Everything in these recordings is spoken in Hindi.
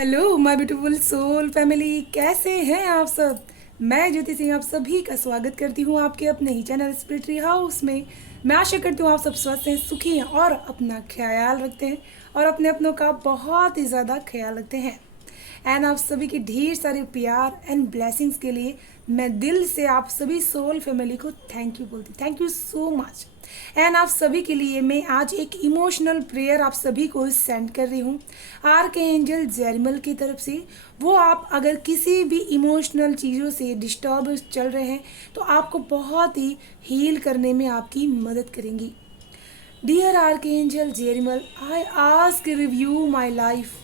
Hello my beautiful soul family, कैसे हैं आप सब। मैं ज्योति सिंह आप सभी का स्वागत करती हूँ आपके अपने ही चैनल स्पिरिटरी हाउस में। मैं आशा करती हूँ आप सब स्वस्थ हैं, सुखी हैं और अपना ख्याल रखते हैं और अपने अपनों का बहुत ही ज़्यादा ख्याल रखते हैं। एंड आप सभी की ढेर सारे प्यार एंड ब्लेसिंग्स के लिए मैं दिल से आप सभी सोल फैमिली को थैंक यू बोलती हूँ। Thank you so much. And आप सभी के लिए मैं आज एक इमोशनल प्रेयर आप सभी को सेंड कर रही हूँ आर्क एंजल जेरिमल की तरफ से। वो आप अगर किसी भी इमोशनल चीज़ों से डिस्टर्ब चल रहे हैं तो आपको बहुत ही हील करने में आपकी मदद करेंगी। Dear arch angel Jeremiel, I ask review my life.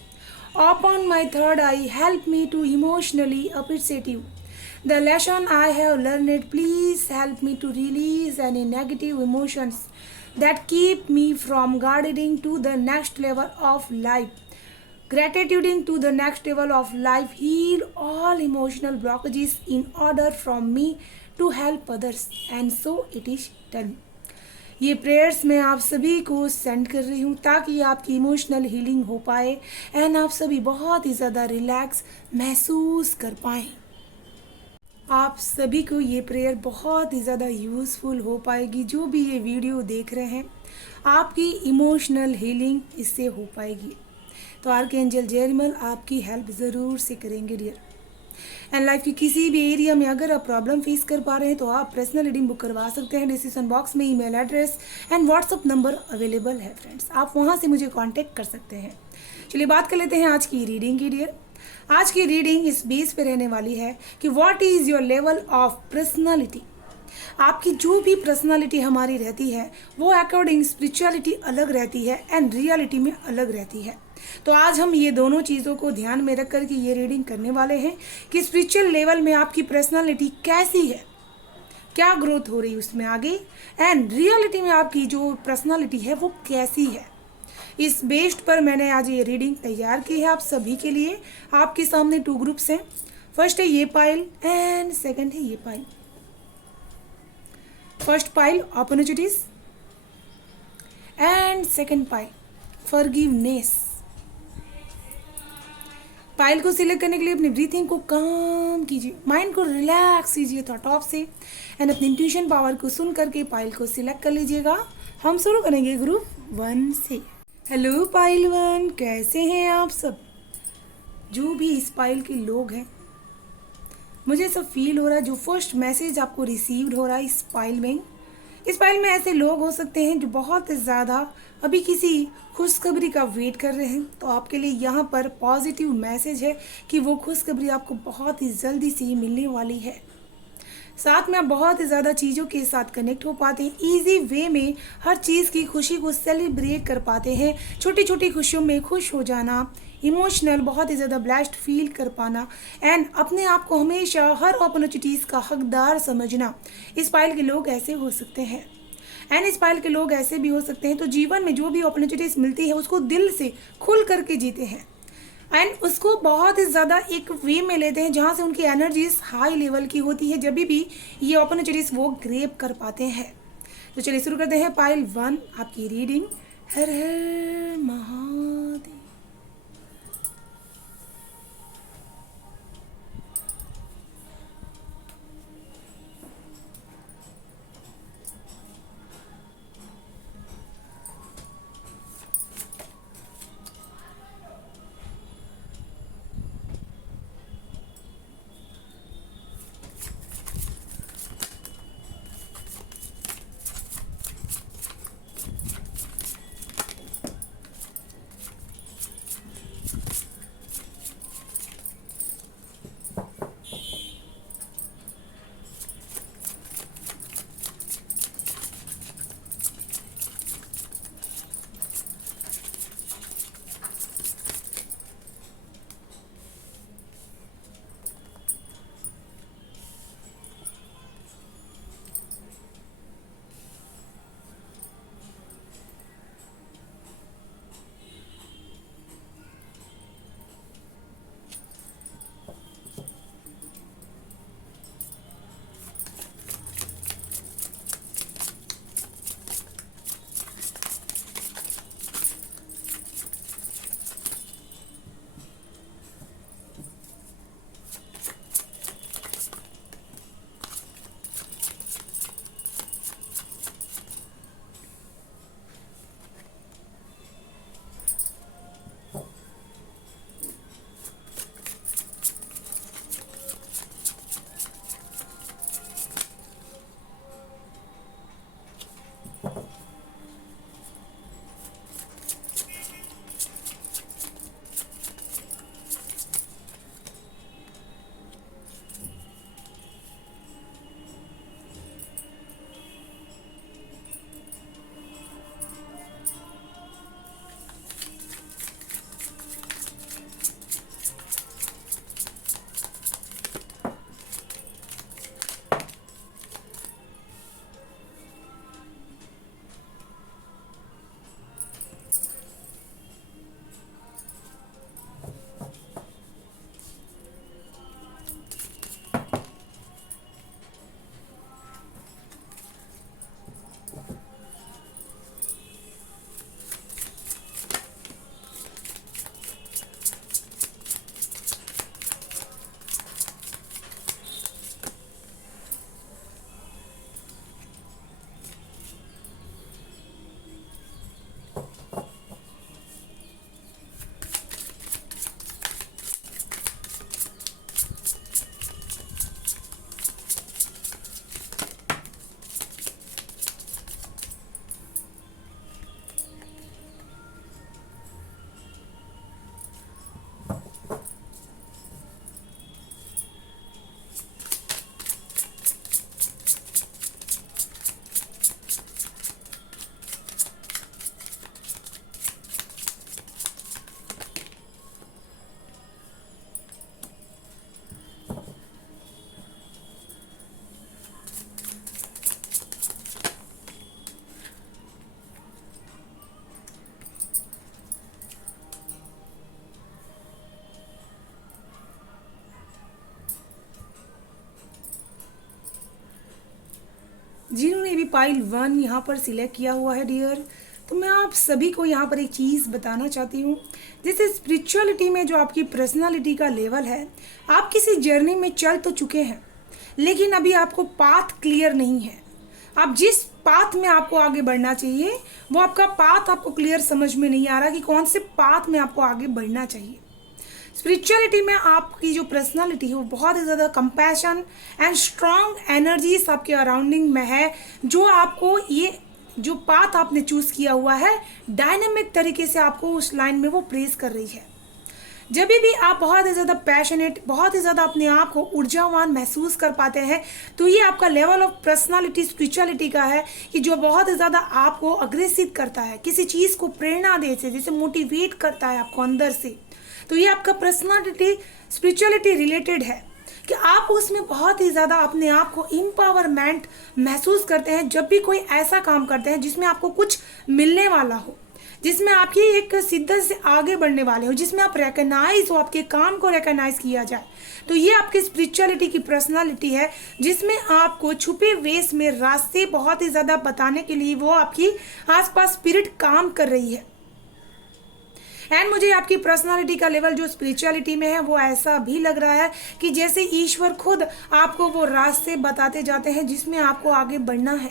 Open my third eye, help me to emotionally appreciate you. The lesson I have learned, please help me to release any negative emotions that keep me from guiding to the next level of life. Gratituding to the next level of life, heal all emotional blockages in order from me to help others. And so it is done. ये प्रेयर्स मैं आप सभी को सेंड कर रही हूँ ताकि आपकी इमोशनल हीलिंग हो पाए एंड आप सभी बहुत ही ज़्यादा रिलैक्स महसूस कर पाएँ। आप सभी को ये प्रेयर बहुत ही ज़्यादा यूज़फुल हो पाएगी। जो भी ये वीडियो देख रहे हैं आपकी इमोशनल हीलिंग इससे हो पाएगी। तो आर्क एंजल जेरिमल आपकी हेल्प ज़रूर से करेंगे डियर। एंड लाइफ की किसी भी एरिया में अगर आप प्रॉब्लम फेस कर पा रहे हैं तो आप पर्सनल रीडिंग बुक करवा सकते हैं। डिस्क्रिप्शन बॉक्स में email address and WhatsApp number available है फ्रेंड्स, आप वहां से मुझे कांटेक्ट कर सकते हैं। चलिए बात कर लेते हैं आज की रीडिंग की डियर। आज की रीडिंग इस बेस पे रहने वाली है कि what is your level of personality. आपकी जो भी पर्सनालिटी हमारी रहती है वो अकॉर्डिंग स्पिरिचुअलिटी अलग रहती है एंड रियलिटी में अलग रहती है। तो आज हम ये दोनों चीज़ों को ध्यान में रख कर के ये रीडिंग करने वाले हैं कि स्पिरिचुअल लेवल में आपकी पर्सनालिटी कैसी है, क्या ग्रोथ हो रही है उसमें आगे, एंड रियलिटी में आपकी जो पर्सनालिटी है वो कैसी है। इस बेस्ड पर मैंने आज ये रीडिंग तैयार की है आप सभी के लिए। आपके सामने 2 ग्रुप्स हैं, फर्स्ट है ये पाइल एंड सेकंड है ये pile. First pile opportunities and second pile forgiveness. Pile को सिलेक्ट करने के लिए अपनी ब्रीथिंग को काम कीजिए, माइंड को रिलैक्स कीजिए थॉट ऑफ से एंड अपनी इंट्यूशन पावर को सुन करके पाइल को सिलेक्ट कर लीजिएगा। हम शुरू करेंगे ग्रुप 1 से। हेलो पाइल 1, कैसे हैं आप सब। जो भी इस पाइल के लोग हैं मुझे सब फील हो रहा है, जो फर्स्ट मैसेज आपको रिसीव्ड हो रहा है इस पाइल में ऐसे लोग हो सकते हैं जो बहुत ज़्यादा अभी किसी खुशखबरी का वेट कर रहे हैं। तो आपके लिए यहाँ पर पॉजिटिव मैसेज है कि वो खुशखबरी आपको बहुत ही जल्दी से मिलने वाली है। साथ में आप बहुत ही ज़्यादा चीज़ों के साथ कनेक्ट हो पाते हैं, ईजी वे में हर चीज़ की खुशी को सेलिब्रेट कर पाते हैं। छोटी छोटी खुशियों में खुश हो जाना, इमोशनल बहुत ही ज़्यादा ब्लेस्ड फील कर पाना एंड अपने आप को हमेशा हर अपॉर्चुनिटीज़ का हकदार समझना। इस पाइल के लोग ऐसे हो सकते हैं एंड इस पाइल के लोग ऐसे भी हो सकते हैं तो जीवन में जो भी अपॉर्चुनिटीज़ मिलती है उसको दिल से खुल करके जीते हैं एंड उसको बहुत ही ज़्यादा एक वे में लेते हैं जहाँ से उनकी एनर्जीज हाई लेवल की होती है, जब भी ये अपॉर्चुनिटीज़ वो ग्रेप कर पाते हैं। तो चलिए शुरू करते हैं पाइल 1 आपकी रीडिंग। हर हर महादेव। लोगों ने भी पाइल 1 यहाँ पर सिलेक्ट किया हुआ है डियर। तो मैं आप सभी को यहाँ पर एक चीज़ बताना चाहती हूँ, जैसे स्पिरिचुअलिटी में जो आपकी पर्सनालिटी का लेवल है, आप किसी जर्नी में चल तो चुके हैं लेकिन अभी आपको पाथ क्लियर नहीं है। आप जिस पाथ में आपको आगे बढ़ना चाहिए वो आपका पाथ आपको क्लियर समझ में नहीं आ रहा कि कौन से पाथ में आपको आगे बढ़ना चाहिए। स्पिरिचुअलिटी में आपकी जो पर्सनालिटी है वो बहुत ही ज़्यादा कंपैशन एंड स्ट्रॉन्ग एनर्जीज आपके अराउंडिंग में है, जो आपको ये जो पाथ आपने चूज़ किया हुआ है डायनेमिक तरीके से आपको उस लाइन में वो प्रेस कर रही है। जब भी आप बहुत ही ज़्यादा पैशनेट, बहुत ही ज़्यादा अपने आप को ऊर्जावान महसूस कर पाते हैं, तो ये आपका लेवल ऑफ पर्सनालिटी स्पिरिचुअलिटी का है कि जो बहुत ही ज़्यादा आपको अग्रेसित करता है, किसी चीज़ को प्रेरणा दे से, जैसे मोटिवेट करता है आपको अंदर से। तो ये आपका पर्सनालिटी स्पिरिचुअलिटी रिलेटेड है कि आप उसमें बहुत ही ज़्यादा अपने आप को एम्पावरमेंट महसूस करते हैं जब भी कोई ऐसा काम करते हैं जिसमें आपको कुछ मिलने वाला हो, जिसमें आपकी एक शिद्दत से आगे बढ़ने वाले हो, जिसमें आप रिकग्नाइज हो, आपके काम को रिकग्नाइज किया जाए। तो ये आपकी स्पिरिचुअलिटी की पर्सनालिटी है जिसमें आपको छुपे वेश में रास्ते बहुत ही ज़्यादा बताने के लिए वो आपकी आसपास स्पिरिट काम कर रही है। एंड मुझे आपकी पर्सनालिटी का लेवल जो स्पिरिचुअलिटी में है वो ऐसा भी लग रहा है कि जैसे ईश्वर खुद आपको वो रास्ते बताते जाते हैं जिसमें आपको आगे बढ़ना है।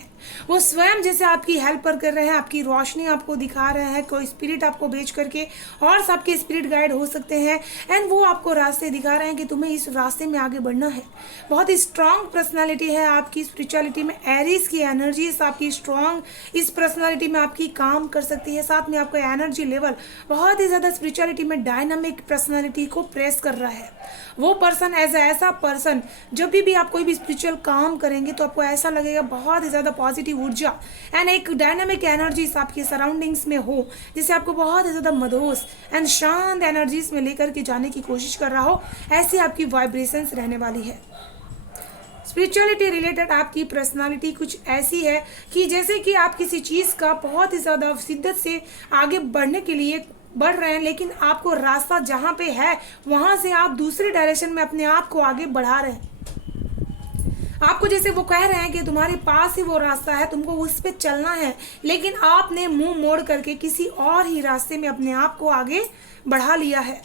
वो स्वयं जैसे आपकी हेल्पर कर रहे हैं, आपकी रोशनी आपको दिखा रहे हैं, कोई स्पिरिट आपको भेज करके, और सबके स्पिरिट गाइड हो सकते हैं, एंड वो आपको रास्ते दिखा रहे हैं कि तुम्हें इस रास्ते में आगे बढ़ना है। बहुत ही स्ट्रांग पर्सनालिटी है आपकी स्पिरिचुअलिटी में। एरीज की एनर्जीज आपकी स्ट्रांग इस पर्सनालिटी में आपकी काम कर सकती है। साथ में आपका एनर्जी लेवल बहुत ही ज़्यादा स्पिरिचुअलिटी में डायनामिक पर्सनालिटी को प्रेस कर रहा है। वो पर्सन ऐसा पर्सन जब भी आप कोई भी स्पिरिचुअल काम करेंगे तो आपको ऐसा लगेगा बहुत ही ज़्यादा पॉजिटिव ऊर्जा एंड एक डायनामिक एनर्जीज आपकी सराउंडिंग्स में हो, जिससे आपको बहुत ही ज़्यादा मधोस एंड शांत एनर्जीज में लेकर के जाने की कोशिश कर रहा हो, ऐसी आपकी वाइब्रेशंस रहने वाली है। स्पिरिचुअलिटी रिलेटेड आपकी पर्सनालिटी कुछ ऐसी है कि जैसे कि आप किसी चीज़ का बहुत ही ज़्यादा शिद्दत से आगे बढ़ने के लिए बढ़ रहे हैं, लेकिन आपको रास्ता जहाँ पे है वहाँ से आप दूसरे डायरेक्शन में अपने आप को आगे बढ़ा रहे हैं। आपको जैसे वो कह रहे हैं कि तुम्हारे पास ही वो रास्ता है, तुमको उस पर चलना है, लेकिन आपने मुंह मोड़ करके किसी और ही रास्ते में अपने आप को आगे बढ़ा लिया है।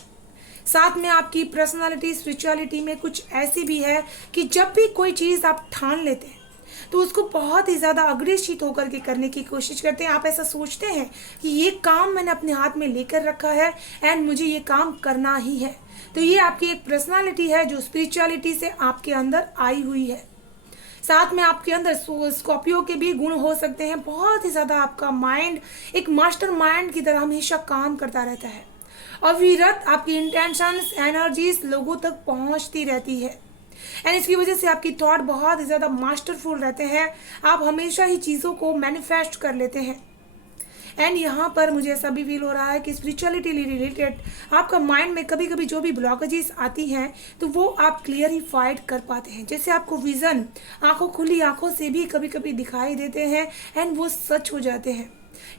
साथ में आपकी पर्सनालिटी स्पिरिचुअलिटी में कुछ ऐसी भी है कि जब भी कोई चीज़ आप ठान लेते हैं तो उसको बहुत ही ज़्यादा अग्रेसित होकर के करने की कोशिश करते हैं। आप ऐसा सोचते हैं कि ये काम मैंने अपने हाथ में लेकर रखा है एंड मुझे ये काम करना ही है। तो ये आपकी एक पर्सनालिटी है जो स्पिरिचुअलिटी से आपके अंदर आई हुई है। साथ में आपके अंदर स्कॉर्पियो के भी गुण हो सकते हैं। बहुत ही ज़्यादा आपका माइंड एक मास्टर माइंड की तरह हमेशा काम करता रहता है। अविरत आपकी इंटेंशंस एनर्जीज लोगों तक पहुंचती रहती है एंड इसकी वजह से आपकी थॉट बहुत ही ज़्यादा मास्टरफुल रहते हैं। आप हमेशा ही चीज़ों को मैनिफेस्ट कर लेते हैं। एंड यहाँ पर मुझे ऐसा भी फील हो रहा है कि स्पिरिचुअलिटी रिलेटेड आपका माइंड में कभी कभी जो भी ब्लॉकेजेस आती हैं तो वो आप क्लियरिफाइड कर पाते हैं। जैसे आपको विज़न आंखों खुली आंखों से भी कभी कभी दिखाई देते हैं एंड वो सच हो जाते हैं।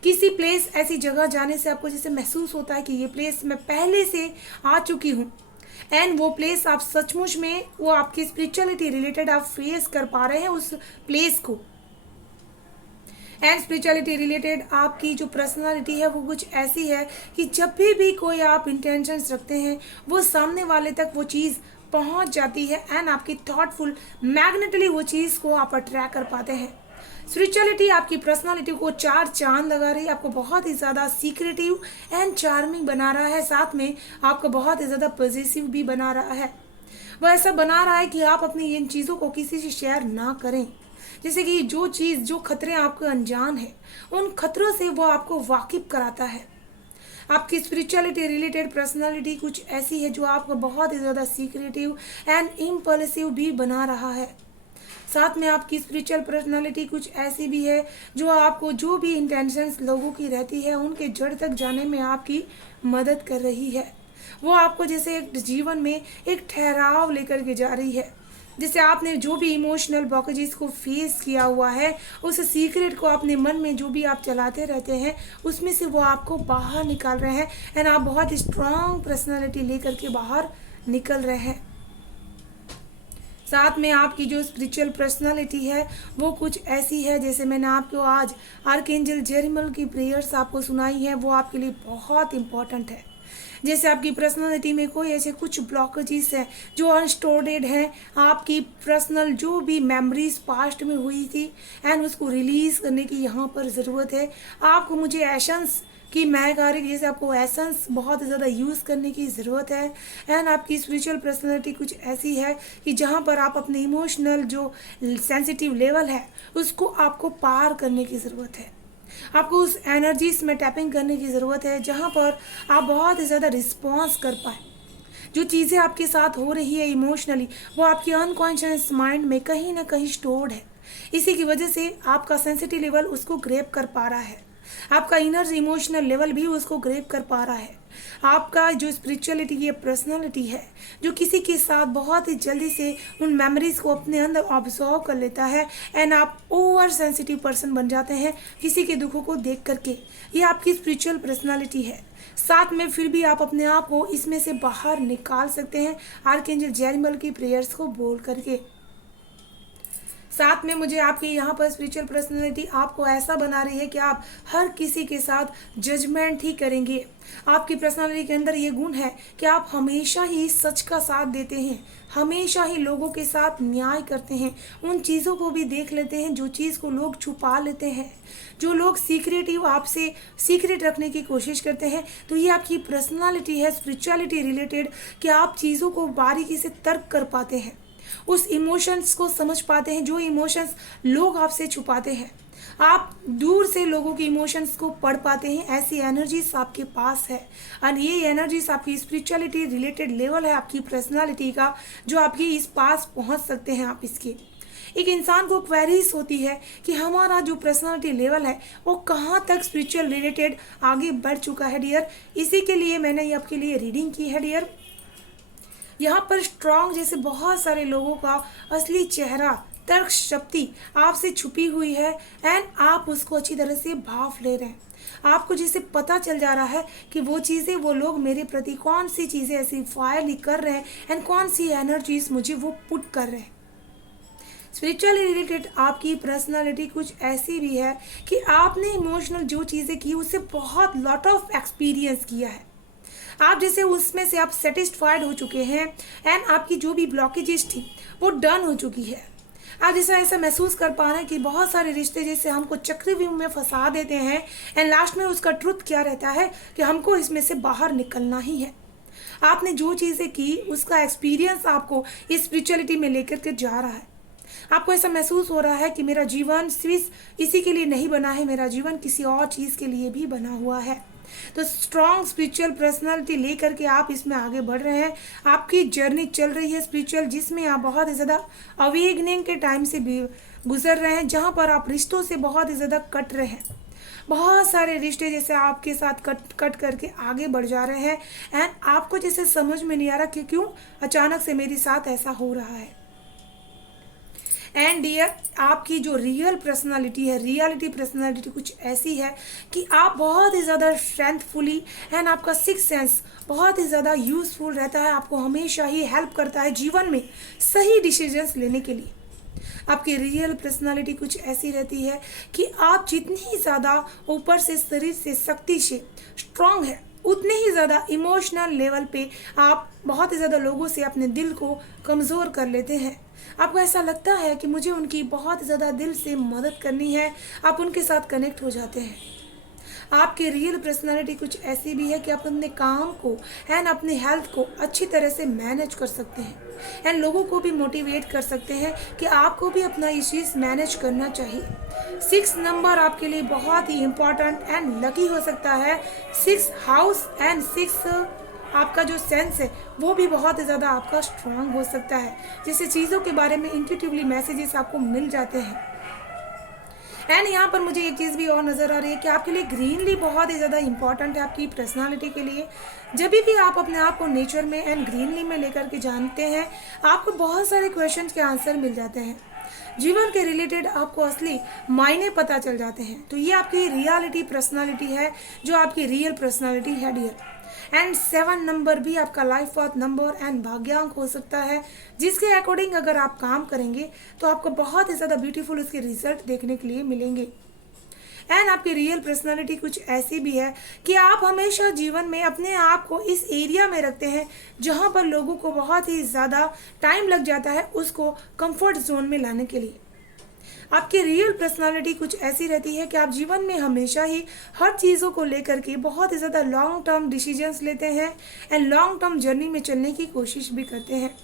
किसी प्लेस ऐसी जगह जाने से आपको जैसे महसूस होता है कि ये प्लेस मैं पहले से आ चुकी हूँ एंड वो प्लेस आप सचमुच में वो आपकी स्पिरिचुअलिटी रिलेटेड आप फेस कर पा रहे हैं उस प्लेस को। एंड स्पिरिचुअलिटी रिलेटेड आपकी जो पर्सनालिटी है वो कुछ ऐसी है कि जब भी कोई आप इंटेंशंस रखते हैं वो सामने वाले तक वो चीज़ पहुंच जाती है एंड आपकी थॉटफुल मैग्नेटली वो चीज़ को आप अट्रैक्ट कर पाते हैं। स्पिरिचुअलिटी आपकी पर्सनालिटी को 4 चांद लगा रही है, आपको बहुत ही ज़्यादा सीक्रेटिव एंड चार्मिंग बना रहा है। साथ में आपको बहुत ही ज़्यादा पॉजिटिव भी बना रहा है। वो ऐसा बना रहा है कि आप अपनी इन चीज़ों को किसी से शेयर ना करें। जैसे कि जो चीज़ जो खतरे आपको अनजान है उन खतरों से वो आपको वाकिफ कराता है। आपकी स्पिरिचुअलिटी रिलेटेड पर्सनालिटी कुछ ऐसी है जो आपको बहुत ही ज़्यादा सीक्रेटिव एंड इम्पल्सिव भी बना रहा है। साथ में आपकी स्पिरिचुअल पर्सनालिटी कुछ ऐसी भी है जो आपको जो भी इंटेंशंस लोगों की रहती है उनके जड़ तक जाने में आपकी मदद कर रही है। वो आपको जैसे एक जीवन में एक ठहराव लेकर के जा रही है। जैसे आपने जो भी इमोशनल ब्लॉकेजेस को फेस किया हुआ है उस सीक्रेट को अपने मन में जो भी आप चलाते रहते हैं उसमें से वो आपको बाहर निकाल रहे हैं एंड आप बहुत स्ट्रॉन्ग पर्सनालिटी लेकर के बाहर निकल रहे हैं। साथ में आपकी जो स्पिरिचुअल पर्सनालिटी है वो कुछ ऐसी है, जैसे मैंने आपको आज आर्कएंजल जेरिमल की प्रेयर्स आपको सुनाई है, वो आपके लिए बहुत इंपॉर्टेंट है। जैसे आपकी पर्सनालिटी में कोई ऐसे कुछ ब्लॉकेजेस हैं जो अनस्टोर्ड हैं, आपकी पर्सनल जो भी मेमोरीज पास्ट में हुई थी एंड उसको रिलीज़ करने की यहाँ पर ज़रूरत है। आपको मुझे एसेंस कि मैं कह रही जैसे आपको एसेंस बहुत ज़्यादा यूज़ करने की ज़रूरत है। एंड आपकी स्पिरिचुअल पर्सनालिटी कुछ ऐसी है कि जहाँ पर आप अपने इमोशनल जो सेंसिटिव लेवल है उसको आपको पार करने की ज़रूरत है। आपको उस एनर्जीज में टैपिंग करने की ज़रूरत है जहाँ पर आप बहुत ही ज़्यादा रिस्पॉन्स कर पाए। जो चीज़ें आपके साथ हो रही है इमोशनली वो आपके अनकॉन्शियस माइंड में कहीं ना कहीं स्टोर्ड है। इसी की वजह से आपका सेंसिटिव लेवल उसको ग्रैब कर पा रहा है, आपका इनर इमोशनल लेवल भी उसको ग्रैब कर पा रहा है। आपका जो स्पिरिचुअलिटी ये पर्सनालिटी है जो किसी के साथ बहुत ही जल्दी से उन मेमोरीज को अपने अंदर ऑब्जर्व कर लेता है एंड आप ओवर सेंसिटिव पर्सन बन जाते हैं किसी के दुखों को देख करके। ये आपकी स्पिरिचुअल पर्सनालिटी है। साथ में फिर भी आप अपने आप को इसमें से बाहर निकाल सकते हैं आर्कएंजल जेरिमल की प्रेयर्स को बोल करके। साथ में मुझे आपकी यहाँ पर स्पिरिचुअल पर्सनालिटी आपको ऐसा बना रही है कि आप हर किसी के साथ जजमेंट ही करेंगे। आपकी पर्सनालिटी के अंदर ये गुण है कि आप हमेशा ही सच का साथ देते हैं, हमेशा ही लोगों के साथ न्याय करते हैं, उन चीज़ों को भी देख लेते हैं जो चीज़ को लोग छुपा लेते हैं, जो लोग सीक्रेटिव आपसे सीक्रेट रखने की कोशिश करते हैं। तो ये आपकी पर्सनालिटी है स्पिरिचुअलिटी रिलेटेड कि आप चीज़ों को बारीकी से तर्क कर पाते हैं, उस इमोशंस को समझ पाते हैं जो इमोशंस लोग आपसे छुपाते हैं। आप दूर से लोगों के इमोशंस को पढ़ पाते हैं, ऐसी एनर्जीज आपके पास है। और ये एनर्जीज आपकी स्पिरिचुअलिटी रिलेटेड लेवल है आपकी पर्सनालिटी का जो आपकी इस पास पहुंच सकते हैं आप इसके। एक इंसान को क्वेरीज होती है कि हमारा जो पर्सनालिटी लेवल है वो कहाँ तक स्पिरिचुअल रिलेटेड आगे बढ़ चुका है डियर। इसी के लिए मैंने ये आपके लिए रीडिंग की है डियर। यहाँ पर स्ट्रॉन्ग जैसे बहुत सारे लोगों का असली चेहरा तर्क शक्ति आपसे छुपी हुई है एंड आप उसको अच्छी तरह से भांप ले रहे हैं। आपको जैसे पता चल जा रहा है कि वो चीज़ें वो लोग मेरे प्रति कौन सी चीज़ें ऐसी फायर कर रहे हैं एंड कौन सी एनर्जीज मुझे वो पुट कर रहे हैं। स्पिरिचुअली रिलेटेड आपकी पर्सनालिटी कुछ ऐसी भी है कि आपने इमोशनल जो चीज़ें की उससे बहुत लॉट ऑफ एक्सपीरियंस किया है। आप जैसे उसमें से आप सेटिस्फाइड हो चुके हैं एंड आपकी जो भी ब्लॉकेजेस थी वो डन हो चुकी है। आप जैसा ऐसा महसूस कर पा रहे हैं कि बहुत सारे रिश्ते जैसे हमको चक्रव्यूह में फंसा देते हैं एंड लास्ट में उसका ट्रुथ क्या रहता है कि हमको इसमें से बाहर निकलना ही है। आपने जो चीज़ें की उसका एक्सपीरियंस आपको इस स्पिरिचुअलिटी में लेकर के जा रहा है। आपको ऐसा महसूस हो रहा है कि मेरा जीवन सिर्फ इसी के लिए नहीं बना है, मेरा जीवन किसी और चीज़ के लिए भी बना हुआ है। तो स्ट्रॉन्ग स्पिरिचुअल पर्सनालिटी लेकर के आप इसमें आगे बढ़ रहे हैं। आपकी जर्नी चल रही है स्पिरिचुअल जिसमें आप बहुत ही ज़्यादा अवेकनिंग के टाइम से भी गुजर रहे हैं, जहाँ पर आप रिश्तों से बहुत ही ज़्यादा कट रहे हैं। बहुत सारे रिश्ते जैसे आपके साथ कट करके आगे बढ़ जा रहे हैं एंड आपको जैसे समझ में नहीं आ रहा कि क्यों अचानक से मेरे साथ ऐसा हो रहा है। एंड डियर आपकी जो रियल पर्सनालिटी है रियलिटी पर्सनालिटी कुछ ऐसी है कि आप बहुत ही ज़्यादा स्ट्रेंथफुली एंड आपका सिक्स सेंस बहुत ही ज़्यादा यूज़फुल रहता है, आपको हमेशा ही हेल्प करता है जीवन में सही डिसीजंस लेने के लिए। आपकी रियल पर्सनालिटी कुछ ऐसी रहती है कि आप जितनी ज़्यादा ऊपर से शरीर से शक्ति से स्ट्रांग है उतने ही ज़्यादा इमोशनल लेवल पे आप बहुत ही ज़्यादा लोगों से अपने दिल को कमज़ोर कर लेते हैं। आपको ऐसा लगता है कि मुझे उनकी बहुत ज़्यादा दिल से मदद करनी है, आप उनके साथ कनेक्ट हो जाते हैं। आपकी रियल पर्सनालिटी कुछ ऐसी भी है कि आप अपने काम को एंड अपने हेल्थ को अच्छी तरह से मैनेज कर सकते हैं एंड लोगों को भी मोटिवेट कर सकते हैं कि आपको भी अपना ये चीज़ मैनेज करना चाहिए। 6 नंबर आपके लिए बहुत ही इम्पॉर्टेंट एंड लकी हो सकता है। 6 हाउस एंड 6 आपका जो सेंस है वो भी बहुत ही ज़्यादा आपका स्ट्रांग हो सकता है, जिससे चीज़ों के बारे में इंट्यूटिवली मैसेजेस आपको मिल जाते हैं। एंड यहाँ पर मुझे एक चीज़ भी और नज़र आ रही है कि आपके लिए ग्रीनली बहुत ही ज़्यादा इंपॉर्टेंट है आपकी पर्सनालिटी के लिए। जब भी आप अपने आप को नेचर में एंड ग्रीनली में लेकर के जानते हैं आपको बहुत सारे क्वेश्चन के आंसर मिल जाते हैं, जीवन के रिलेटेड आपको असली मायने पता चल जाते हैं। तो ये आपकी रियलिटी पर्सनालिटी है जो आपकी रियल पर्सनालिटी है डियर। एंड 7 नंबर भी आपका लाइफ पाथ नंबर एंड भाग्यांक हो सकता है, जिसके अकॉर्डिंग अगर आप काम करेंगे तो आपको बहुत ही ज़्यादा ब्यूटीफुल उसके रिजल्ट देखने के लिए मिलेंगे। एंड आपकी रियल पर्सनालिटी कुछ ऐसी भी है कि आप हमेशा जीवन में अपने आप को इस एरिया में रखते हैं जहां पर लोगों को बहुत ही ज़्यादा टाइम लग जाता है उसको कंफर्ट जोन में लाने के लिए। आपकी रियल पर्सनालिटी कुछ ऐसी रहती है कि आप जीवन में हमेशा ही हर चीज़ों को लेकर के बहुत ही ज़्यादा लॉन्ग टर्म डिसीजंस लेते हैं एंड लॉन्ग टर्म जर्नी में चलने की कोशिश भी करते हैं।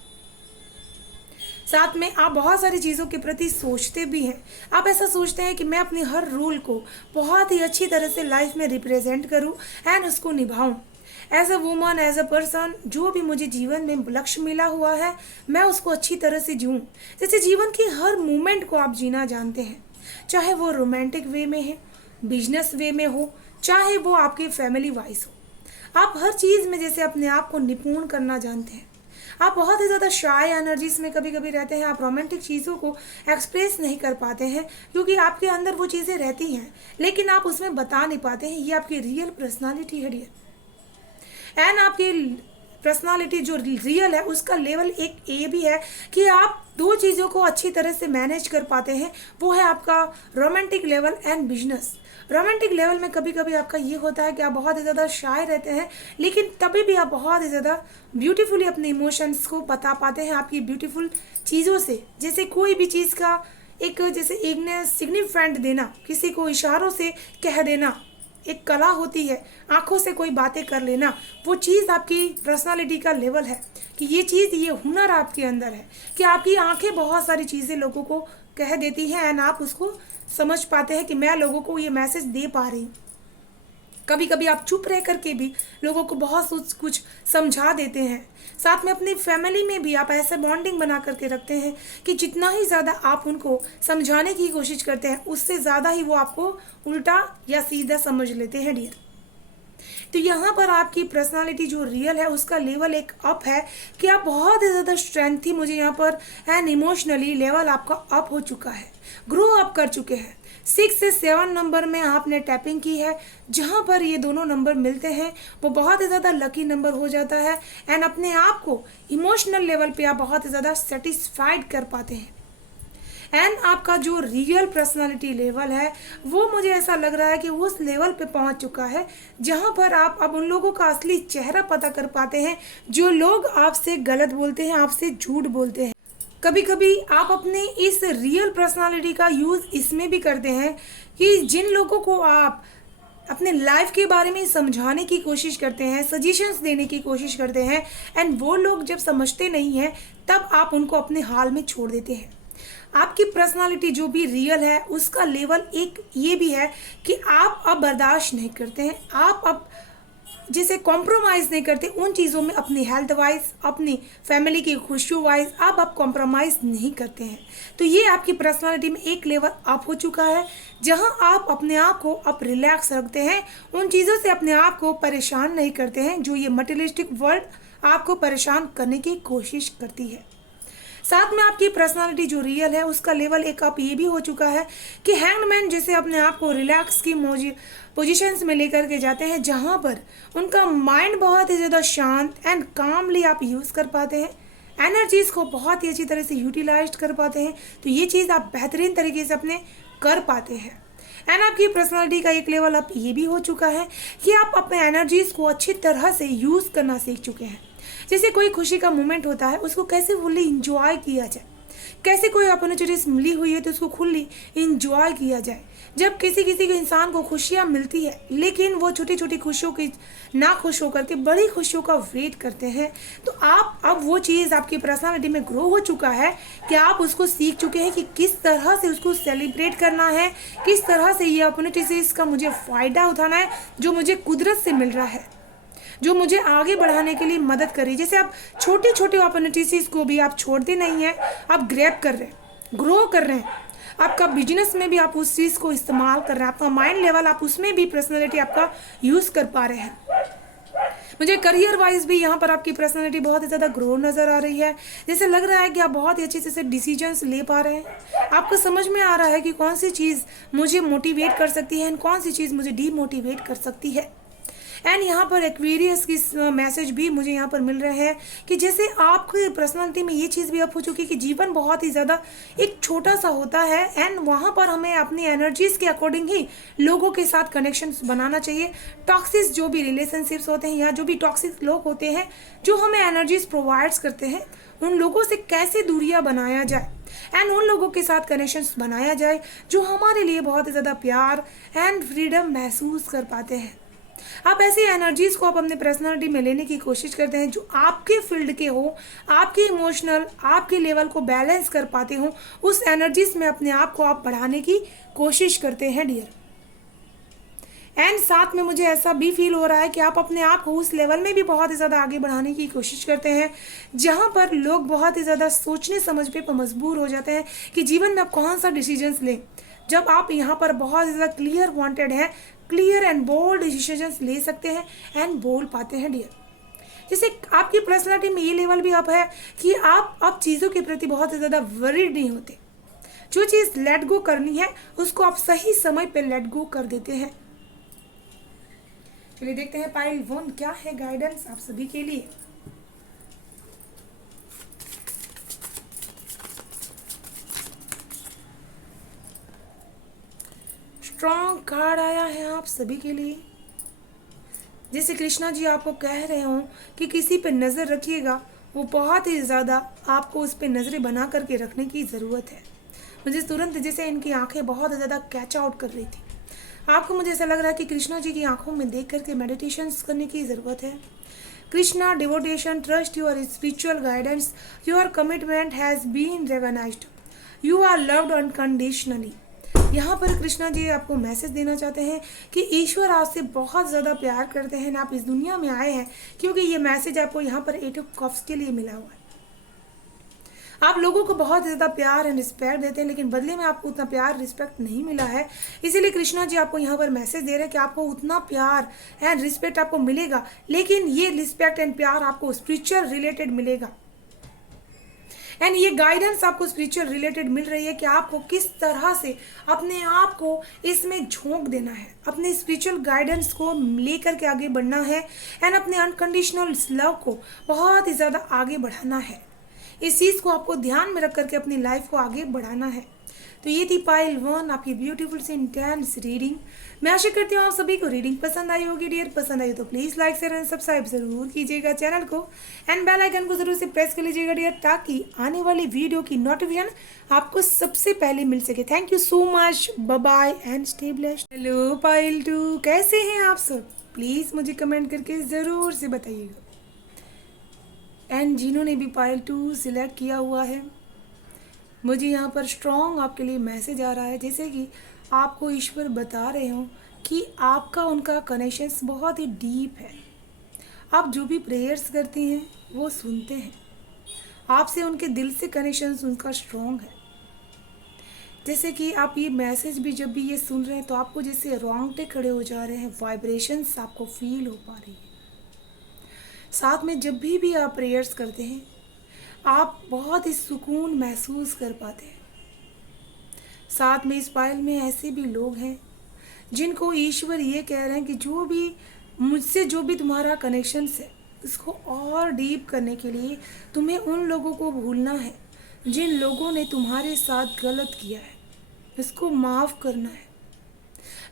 साथ में आप बहुत सारी चीज़ों के प्रति सोचते भी हैं। आप ऐसा सोचते हैं कि मैं अपनी हर रूल को बहुत ही अच्छी तरह से लाइफ में रिप्रेजेंट करूं एंड उसको निभाऊं। As a woman, as a person, जो भी मुझे जीवन में लक्ष्य मिला हुआ है मैं उसको अच्छी तरह से जीऊँ। जैसे जीवन की हर मोमेंट को आप जीना जानते हैं, चाहे वो रोमांटिक वे में है, बिजनेस वे में हो, चाहे वो आपके फैमिली वाइज हो। आप हर चीज़ में जैसे अपने आप को निपुण करना जानते हैं। आप बहुत ही ज़्यादा शाय एनर्जीज में कभी कभी रहते हैं। आप रोमांटिक चीज़ों को एक्सप्रेस नहीं कर पाते हैं क्योंकि आपके अंदर वो चीज़ें रहती हैं लेकिन आप उसमें बता नहीं पाते हैं। ये आपकी रियल पर्सनालिटी है डियर। एंड आपकी पर्सनालिटी जो रियल है उसका लेवल एक ए भी है कि आप दो चीज़ों को अच्छी तरह से मैनेज कर पाते हैं। वो है आपका romantic level and business. Romantic level में कभी कभी आपका ये होता है कि आप बहुत ही ज़्यादा शाय रहते हैं लेकिन तभी भी आप बहुत ही ज़्यादा ब्यूटीफुली अपने इमोशंस को बता पाते हैं आपकी ब्यूटीफुल चीज़ों से। जैसे कोई भी चीज़ का एक जैसे एक ने सिग्निफिकेंट देना, किसी को इशारों से कह देना एक कला होती है, आंखों से कोई बातें कर लेना, वो चीज़ आपकी पर्सनालिटी का लेवल है कि ये चीज़, ये हुनर आपके अंदर है कि आपकी आंखें बहुत सारी चीज़ें लोगों को कह देती हैं एंड आप उसको समझ पाते हैं कि मैं लोगों को ये मैसेज दे पा रही हूँ। कभी कभी आप चुप रह करके भी लोगों को बहुत कुछ समझा देते हैं। साथ में अपनी फैमिली में भी आप ऐसे बॉन्डिंग बना करके रखते हैं कि जितना ही ज़्यादा आप उनको समझाने की कोशिश करते हैं उससे ज़्यादा ही वो आपको उल्टा या सीधा समझ लेते हैं डियर। तो यहाँ पर आपकी पर्सनालिटी जो रियल है उसका लेवल एक अप है कि आप बहुत ही ज़्यादा स्ट्रेंथ थी मुझे यहाँ पर एंड इमोशनली लेवल आपका अप हो चुका है, ग्रो अप कर चुके हैं। 6 से 7 नंबर में आपने टैपिंग की है, जहाँ पर ये दोनों नंबर मिलते हैं वो बहुत ही ज़्यादा लकी नंबर हो जाता है एंड अपने आप को इमोशनल लेवल पे आप बहुत ही ज़्यादा सेटिस्फाइड कर पाते हैं। एंड आपका जो रियल पर्सनालिटी लेवल है वो मुझे ऐसा लग रहा है कि उस लेवल पे पहुंच चुका है जहां पर आप अब उन लोगों का असली चेहरा पता कर पाते हैं जो लोग आपसे गलत बोलते हैं, आपसे झूठ बोलते हैं। कभी कभी आप अपने इस रियल पर्सनालिटी का यूज़ इसमें भी करते हैं कि जिन लोगों को आप अपने लाइफ के बारे में समझाने की कोशिश करते हैं, सजेशंस देने की कोशिश करते हैं एंड वो लोग जब समझते नहीं हैं तब आप उनको अपने हाल में छोड़ देते हैं। आपकी पर्सनालिटी जो भी रियल है उसका लेवल एक ये भी है कि आप अब बर्दाश्त नहीं करते हैं, आप अब जैसे कॉम्प्रोमाइज़ नहीं करते उन चीज़ों में, अपनी हेल्थ वाइज, अपनी फैमिली की खुशियों वाइज आप कॉम्प्रोमाइज़ नहीं करते हैं। तो ये आपकी पर्सनालिटी में एक लेवल अप हो चुका है जहां आप अपने आप को अब रिलैक्स रखते हैं, उन चीज़ों से अपने आप को परेशान नहीं करते हैं जो ये मटेरियलिस्टिक वर्ल्ड आपको परेशान करने की कोशिश करती है। साथ में आपकी पर्सनालिटी जो रियल है उसका लेवल एक अप ये भी हो चुका है कि हैंगमैन जैसे अपने आप को रिलैक्स की पोजीशंस में लेकर के जाते हैं जहां पर उनका माइंड बहुत ही ज़्यादा शांत एंड कामली आप यूज़ कर पाते हैं, एनर्जीज़ को बहुत ही अच्छी तरह से यूटिलाइज कर पाते हैं। तो ये चीज़ आप बेहतरीन तरीके से अपने कर पाते हैं। एंड आपकी पर्सनालिटी का एक लेवल अप ये भी हो चुका है कि आप अपने एनर्जीज़ को अच्छी तरह से यूज़ करना सीख चुके हैं। जैसे कोई खुशी का मोमेंट होता है उसको कैसे फुल्ली इंजॉय किया जाए, कैसे कोई अपॉर्चुनिटीज मिली हुई है तो उसको खुली इंजॉय किया जाए। जब किसी किसी को इंसान को खुशियाँ मिलती है लेकिन वो छोटी छोटी खुशियों की ना खुश होकर के बड़ी खुशियों का वेट करते हैं, तो आप अब वो चीज़ आपकी पर्सनालिटी में ग्रो हो चुका है कि आप उसको सीख चुके हैं कि किस तरह से उसको सेलिब्रेट करना है, किस तरह से ये अपॉर्चुनिटीज का मुझे फ़ायदा उठाना है जो मुझे कुदरत से मिल रहा है, जो मुझे आगे बढ़ाने के लिए मदद करी। जैसे आप छोटी छोटी अपॉर्चुनिटीज़ को भी आप छोड़ते नहीं हैं, आप ग्रैब कर रहे हैं, ग्रो कर रहे हैं। आपका बिजनेस में भी आप उस चीज़ को इस्तेमाल कर रहे हैं, आपका माइंड लेवल आप उसमें भी पर्सनैलिटी आपका यूज़ कर पा रहे हैं। मुझे करियर वाइज भी यहाँ पर आपकी पर्सनैलिटी बहुत ही ज़्यादा ग्रो नज़र आ रही है। जैसे लग रहा है कि आप बहुत ही अच्छे से डिसीजंस ले पा रहे हैं, आपको समझ में आ रहा है कि कौन सी चीज़ मुझे मोटिवेट कर सकती है एंड कौन सी चीज़ मुझे डीमोटिवेट कर सकती है। एंड यहाँ पर एक्वेरियस की मैसेज भी मुझे यहाँ पर मिल रहे हैं कि जैसे आपकी पर्सनालिटी में ये चीज़ भी अप हो चुकी है कि जीवन बहुत ही ज़्यादा एक छोटा सा होता है एंड वहाँ पर हमें अपनी एनर्जीज के अकॉर्डिंग ही लोगों के साथ कनेक्शन बनाना चाहिए। टॉक्सिक जो भी रिलेशनशिप्स होते हैं या जो भी टॉक्सिक लोग होते हैं जो हमें एनर्जीज प्रोवाइड्स करते हैं, उन लोगों से कैसे दूरियां बनाया जाए एंड उन लोगों के साथ कनेक्शंस बनाया जाए जो हमारे लिए बहुत ही ज़्यादा प्यार एंड फ्रीडम महसूस कर पाते हैं। आप ऐसी एनर्जीज को आप अपने पर्सनालिटी में लेने की कोशिश करते हैं जो आपके फील्ड के हो, आपके इमोशनल आपके लेवल को बैलेंस कर पाते हो, उस एनर्जीज में अपने आप को आप बढ़ाने की कोशिश करते हैं डियर। एंड साथ में मुझे ऐसा भी फील हो रहा है कि आप अपने आप को उस लेवल में भी बहुत ही ज़्यादा आगे बढ़ाने की कोशिश करते हैं जहाँ पर लोग बहुत ही ज़्यादा सोचने समझने पर मजबूर हो जाते हैं कि जीवन में आप कौन सा डिसीजंस लें। जब आप यहाँ पर बहुत ज़्यादा क्लियर वांटेड हैं, क्लियर एंड बोल्ड डिसीजंस ले सकते हैं एंड बोल पाते हैं डियर। जैसे आपकी पर्सनालिटी में ये लेवल भी अप है कि आप अब चीज़ों के प्रति बहुत ही ज़्यादा वरीड नहीं होते। जो चीज़ लेट गो करनी है उसको आप सही समय पे लेट गो कर देते हैं। चलिए देखते हैं पाइल 1 क्या है गाइडेंस आप सभी के लिए। स्ट्रॉन्ग कार्ड आया है आप सभी के लिए। जैसे कृष्णा जी आपको कह रहे हो कि किसी पे नज़र रखिएगा, वो बहुत ही ज़्यादा आपको उस पर नज़रें बना करके रखने की ज़रूरत है। मुझे तुरंत जैसे इनकी आंखें बहुत ज़्यादा कैच आउट कर रही थी। आपको मुझे ऐसा लग रहा है कि कृष्णा जी की आंखों में देख करके मेडिटेशन करने की ज़रूरत है। Krishna devotion trust your spiritual guidance, your commitment has been recognised, you are loved unconditionally. यहाँ पर कृष्णा जी आपको मैसेज देना चाहते हैं कि ईश्वर आपसे बहुत ज़्यादा प्यार करते हैं, आप इस दुनिया में आए हैं क्योंकि ये मैसेज आपको यहाँ पर 8 ऑफ कप्स के लिए मिला हुआ है। आप लोगों को बहुत ज़्यादा प्यार एंड रिस्पेक्ट देते हैं लेकिन बदले में आपको उतना प्यार रिस्पेक्ट नहीं मिला है। इसीलिए कृष्णा जी आपको यहाँ पर मैसेज दे रहे हैं कि आपको उतना प्यार एंड रिस्पेक्ट आपको मिलेगा, लेकिन ये रिस्पेक्ट एंड प्यार आपको स्पिरिचुअल रिलेटेड मिलेगा। एंड ये गाइडेंस आपको स्पिरिचुअल रिलेटेड मिल रही है कि आपको किस तरह से अपने आप को इसमें झोंक देना है, अपने स्पिरिचुअल गाइडेंस को लेकर के आगे बढ़ना है एंड अपने अनकंडीशनल लव को बहुत ही ज़्यादा आगे बढ़ाना है। इस चीज़ को आपको ध्यान में रख करके अपनी लाइफ को आगे बढ़ाना है। तो ये थी पाइल 1 आपकी ब्यूटीफुल से इंटेंस रीडिंग। मैं आशा करती हूँ आप सभी को रीडिंग पसंद आई होगी डियर। पसंद आई तो please like share and subscribe जरूर कीजिएगा चैनल को एंड बेल आइकन को जरूर से प्रेस कर लीजिएगा डियर, ताकि आने वाली वीडियो की नोटिफिकेशन आपको सबसे पहले मिल सके। Thank you so much, bye bye and stay blessed. Hello पाइल 2 कैसे हैं आप सब, प्लीज़ मुझे कमेंट करके ज़रूर से बताइएगा। एंड जिन्होंने भी पाइल 2 सिलेक्ट किया हुआ है, मुझे यहाँ पर स्ट्रॉन्ग आपके लिए मैसेज आ रहा है जैसे कि आपको ईश्वर बता रहे हो कि आपका उनका कनेक्शंस बहुत ही डीप है। आप जो भी प्रेयर्स करती हैं वो सुनते हैं, आपसे उनके दिल से कनेक्शंस उनका स्ट्रॉन्ग है। जैसे कि आप ये मैसेज भी जब भी ये सुन रहे हैं तो आपको जैसे रोंगटे खड़े हो जा रहे हैं, वाइब्रेशंस आपको फील हो पा रही है। साथ में जब भी आप प्रेयर्स करते हैं आप बहुत ही सुकून महसूस कर पाते हैं। साथ में इस पाइल में ऐसे भी लोग हैं जिनको ईश्वर ये कह रहे हैं कि जो भी मुझसे जो भी तुम्हारा कनेक्शन है उसको और डीप करने के लिए तुम्हें उन लोगों को भूलना है जिन लोगों ने तुम्हारे साथ गलत किया है, इसको माफ़ करना है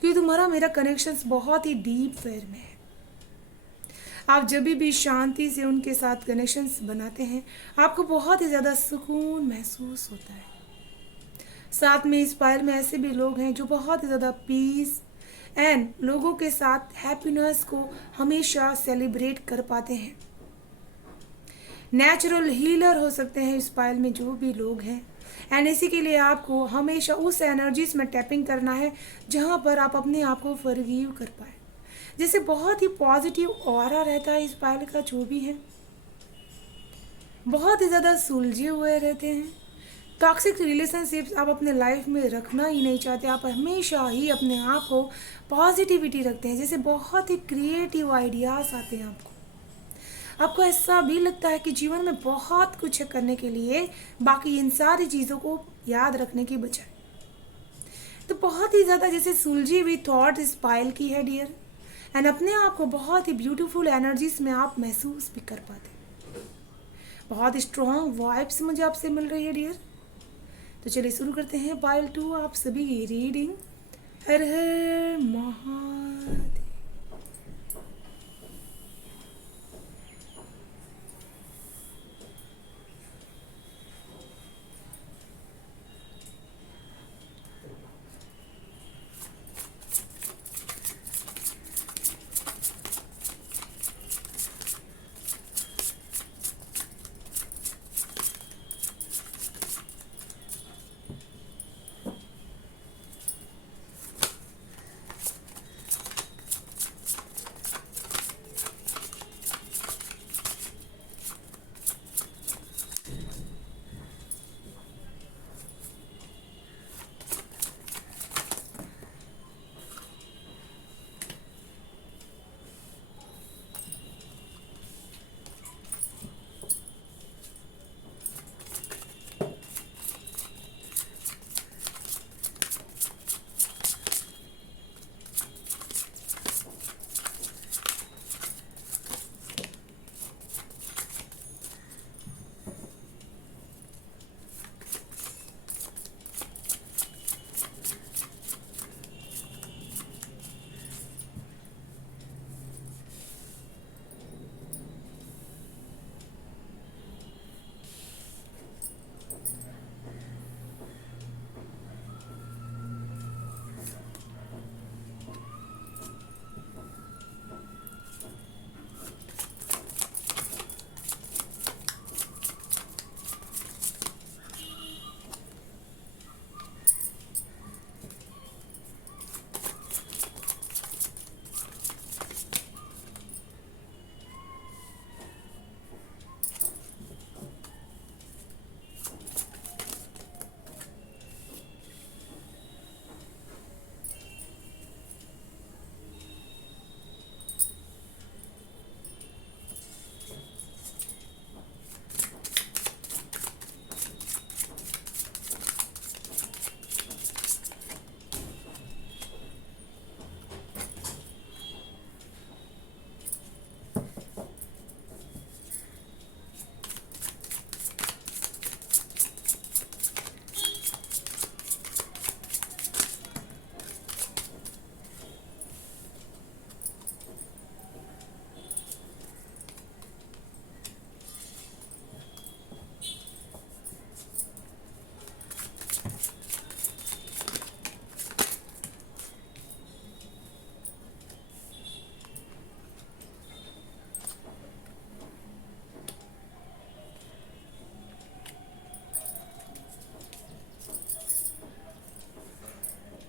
क्योंकि तुम्हारा मेरा कनेक्शन बहुत ही डीप फेयर में है। आप जब भी शांति से उनके साथ कनेक्शंस बनाते हैं आपको बहुत ही ज़्यादा सुकून महसूस होता है। साथ में इस पाइल में ऐसे भी लोग हैं जो बहुत ही ज़्यादा पीस एंड लोगों के साथ हैप्पीनेस को हमेशा सेलिब्रेट कर पाते हैं। नेचुरल हीलर हो सकते हैं इस पाइल में जो भी लोग हैं एंड इसी के लिए आपको हमेशा उस एनर्जीज में टैपिंग करना है जहाँ पर आप अपने आप को फॉरगिव कर पाए। जैसे बहुत ही पॉजिटिव ऑरा रहता है इस पाइल का, जो भी है बहुत ही ज़्यादा सुलझे हुए रहते हैं। टॉक्सिक रिलेशनशिप्स आप अपने लाइफ में रखना ही नहीं चाहते, आप हमेशा ही अपने आप को पॉजिटिविटी रखते हैं। जैसे बहुत ही क्रिएटिव आइडियाज़ आते हैं आपको ऐसा भी लगता है कि जीवन में बहुत कुछ है करने के लिए, बाकी इन सारी चीज़ों को याद रखने की बजाय। तो बहुत ही ज़्यादा जैसे सुलझी हुई थॉट इस पाइल की है डियर एंड अपने आप को बहुत ही ब्यूटीफुल एनर्जीज में आप महसूस भी कर पाते हैं। बहुत स्ट्रॉन्ग वाइब्स मुझे आपसे मिल रही है डियर। तो चलिए शुरू करते हैं पाइल 2 आप सभी की रीडिंग। हर हर महादेव।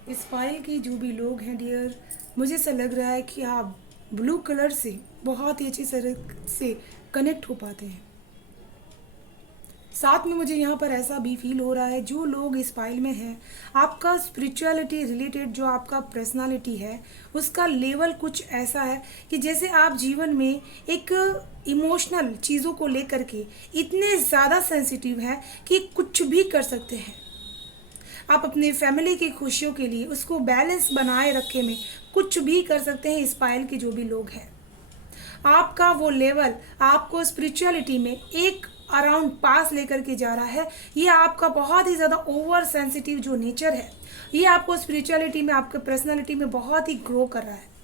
इस फाइल के जो भी लोग हैं डियर, मुझे ऐसा लग रहा है कि आप ब्लू कलर से बहुत ही अच्छी तरह से कनेक्ट हो पाते हैं। साथ में मुझे यहाँ पर ऐसा भी फील हो रहा है जो लोग इस फाइल में हैं, आपका स्पिरिचुअलिटी रिलेटेड जो आपका पर्सनालिटी है उसका लेवल कुछ ऐसा है कि जैसे आप जीवन में एक इमोशनल चीज़ों को लेकर के इतने ज़्यादा सेंसिटिव हैं कि कुछ भी कर सकते हैं। आप अपने फैमिली की खुशियों के लिए उसको बैलेंस बनाए रखे में कुछ भी कर सकते हैं। इस फाइल के जो भी लोग हैं, आपका वो लेवल आपको स्पिरिचुअलिटी में एक अराउंड पास लेकर के जा रहा है। ये आपका बहुत ही ज़्यादा ओवर सेंसिटिव जो नेचर है, ये आपको स्पिरिचुअलिटी में, आपके पर्सनालिटी में बहुत ही ग्रो कर रहा है।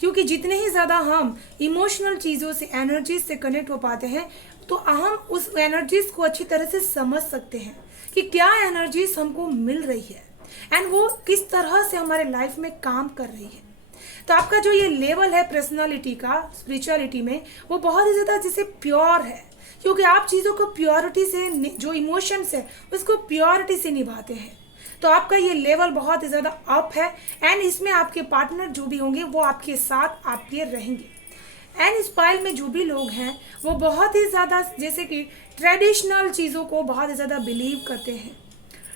क्योंकि जितने ही ज़्यादा हम इमोशनल चीज़ों से, एनर्जीज से कनेक्ट हो पाते हैं, तो हम उस एनर्जीज को अच्छी तरह से समझ सकते हैं कि क्या एनर्जीज हमको मिल रही है एंड वो किस तरह से हमारे लाइफ में काम कर रही है। तो आपका जो ये लेवल है पर्सनालिटी का स्पिरिचुअलिटी में, वो बहुत ही ज़्यादा जैसे प्योर है, क्योंकि आप चीज़ों को प्योरिटी से, जो इमोशंस है उसको प्योरिटी से निभाते हैं। तो आपका ये लेवल बहुत ही ज़्यादा अप है एंड इसमें आपके पार्टनर जो भी होंगे वो आपके साथ आपके रहेंगे। एंड इस फाइल में जो भी लोग हैं वो बहुत ही ज़्यादा जैसे कि ट्रेडिशनल चीज़ों को बहुत ही ज़्यादा बिलीव करते हैं।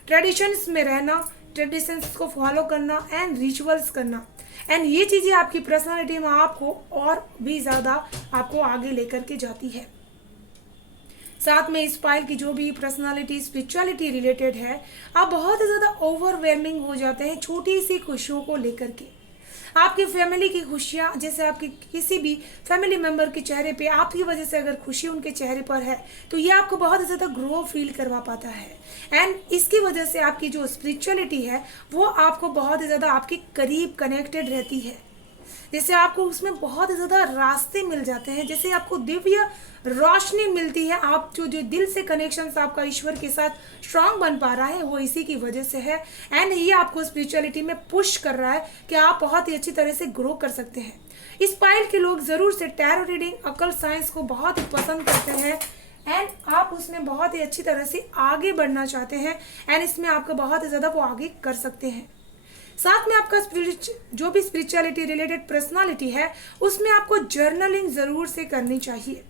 ट्रेडिशंस में रहना, ट्रेडिशंस को फॉलो करना एंड रिचुअल्स करना, एंड ये चीज़ें आपकी पर्सनालिटी में आपको और भी ज़्यादा आपको आगे लेकर के जाती है। साथ में इस फाइल की जो भी पर्सनालिटी स्पिरिचुअलिटी रिलेटेड है, आप बहुत ही ज़्यादा ओवरवेलमिंग हो जाते हैं छोटी सी खुशियों को लेकर के। आपकी फैमिली की खुशियाँ, जैसे आपके किसी भी फैमिली मेम्बर के चेहरे पे आपकी वजह से अगर खुशी उनके चेहरे पर है तो ये आपको बहुत ज़्यादा ग्रो फील करवा पाता है। एंड इसकी वजह से आपकी जो स्पिरिचुअलिटी है वो आपको बहुत ही ज़्यादा आपके करीब कनेक्टेड रहती है। जैसे आपको उसमें बहुत ज़्यादा रास्ते मिल जाते हैं, जैसे आपको दिव्य रोशनी मिलती है। आप जो जो दिल से कनेक्शन आपका ईश्वर के साथ स्ट्रांग बन पा रहा है वो इसी की वजह से है। एंड ये आपको स्पिरिचुअलिटी में पुश कर रहा है कि आप बहुत ही अच्छी तरह से ग्रो कर सकते हैं। इस पाइल के लोग ज़रूर से टैरो रीडिंग, अकल साइंस को बहुत ही पसंद करते हैं एंड आप उसमें बहुत ही अच्छी तरह से आगे बढ़ना चाहते हैं एंड इसमें आपका बहुत ही ज़्यादा वो आगे कर सकते हैं। साथ में आपका जो भी स्पिरिचुअलिटी रिलेटेड पर्सनालिटी है उसमें आपको जर्नलिंग ज़रूर से करनी चाहिए।